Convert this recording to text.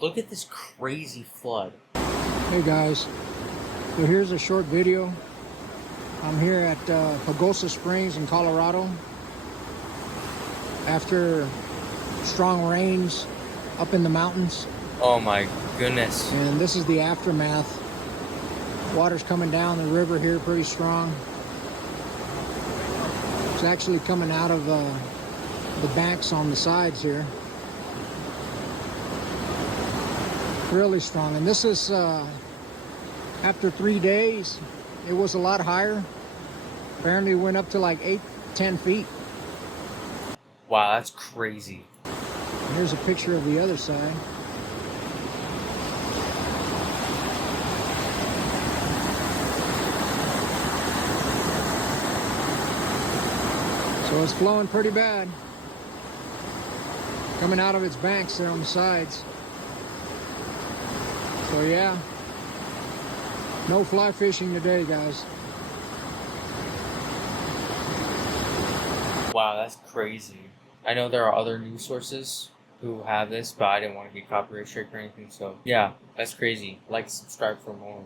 Look at this crazy flood. Hey guys, so here's a short video. I'm here at Pagosa Springs in Colorado after strong rains up in the mountains. Oh my goodness. And this is the aftermath. Water's coming down the river here pretty strong. It's actually coming out of the banks on the sides here. Really strong. And this is after 3 days. It was a lot higher. Apparently it went up to like 8-10 feet. Wow, that's crazy. Here's a picture of the other side. So it's flowing pretty bad. Coming out of its banks there on the sides. So yeah, no fly fishing today, guys. Wow, that's crazy. I know there are other news sources who have this, but I didn't want to get copyright strike or anything, so yeah, that's crazy. Like, subscribe for more.